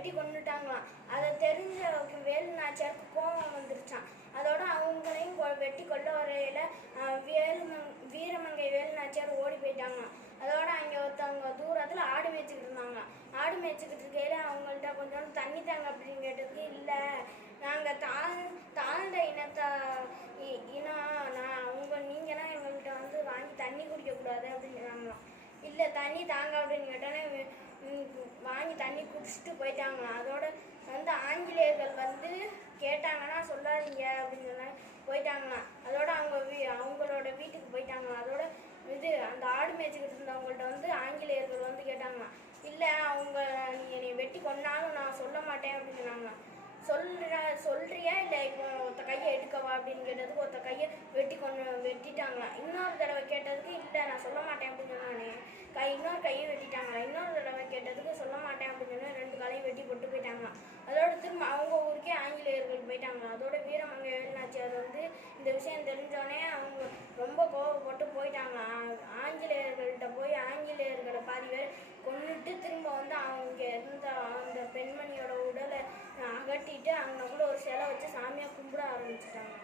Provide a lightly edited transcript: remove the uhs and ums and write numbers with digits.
வெட்டி கொண்டுட்டாங்களாம். அதை தெரிஞ்ச வேலு நாச்சியாருக்கு கோபம் வந்துருச்சான். அதோட அவங்களையும் வெட்டி கொல்ல வரையில வீரமங்கை வேலு நாச்சியார் ஓடி போயிட்டாங்களாம். அதோட அங்கே ஒருத்தவங்க தூரத்தில் ஆடு மேய்ச்சிக்கிட்டு இருந்தாங்களாம். ஆடு மேய்ச்சிக்கிட்டு இருக்கையில அவங்கள்ட்ட கொஞ்சம் தண்ணி தாங்க அப்படின்னு கேட்டதுக்கு, இல்லை நாங்கள் தாழ்ந்த இனம் நீங்கள்லாம் எங்கள்கிட்ட வந்து வாங்கி தண்ணி குடிக்கக்கூடாது அப்படின்னு சொன்னாங்களாம். இல்லை தண்ணி தாங்க அப்படின்னு கேட்டோன்னே வாங்கி தண்ணி குடிச்சிட்டு போயிட்டாங்களாம். அதோட வந்து ஆங்கிலேயர்கள் வந்து கேட்டாங்கன்னா சொல்லாதீங்க அப்படின்னு சொன்னாங்க, போயிட்டாங்களாம். அதோட அவங்களோட வீட்டுக்கு போயிட்டாங்களாம். அதோட அந்த ஆடு மேய்ச்சிக்கிட்டு இருந்தவங்கள்ட்ட வந்து ஆங்கிலேயர்கள் வந்து கேட்டாங்களாம், இல்லை நீ என்னை வெட்டி கொண்டாலும் நான் சொல்ல மாட்டேன் அப்படின்னு சொன்னாங்களாம். சொல்றியா இல்லை இப்போ ஒருத்த கையை எடுக்கவா அப்படின்னு கேட்டதுக்கு ஒருத்த கையை வெட்டிட்டாங்களாம். இன்னொரு தடவை கேட்டதுக்கு, இல்லை நான் சொல்ல மாட்டேன் அப்படின்னு சொன்னானே இன்னொரு கையை வெட்டிட்டாங்களாம். இன்னொரு தடவை கேட்டதுக்கு சொல்ல மாட்டேன் அப்படின்னு சொன்னா 2 காலையும் வெட்டி போட்டு போயிட்டாங்களாம். அதோட திரும்ப அவங்க ஊருக்கே ஆங்கிலேயர்கள் போயிட்டாங்களாம். அதோட வீரமங்கை வேலு நாச்சியார் வந்து இந்த விஷயம் தெரிஞ்சோடனே அவங்க ரொம்ப கோவப்பட்டு போயிட்டாங்களாம். ஆங்கிலேயர்கள்ட்ட போய் ஆங்கிலேயர்களை பாதி பேர் கொண்டுட்டு திரும்ப வந்து அவங்க இருந்த அந்த பெண்மணியோட உடலை அகட்டிட்டு அங்கே கூட ஒரு சிலை வச்சு சாமியாக கும்பிட ஆரம்பிச்சிட்டாங்க.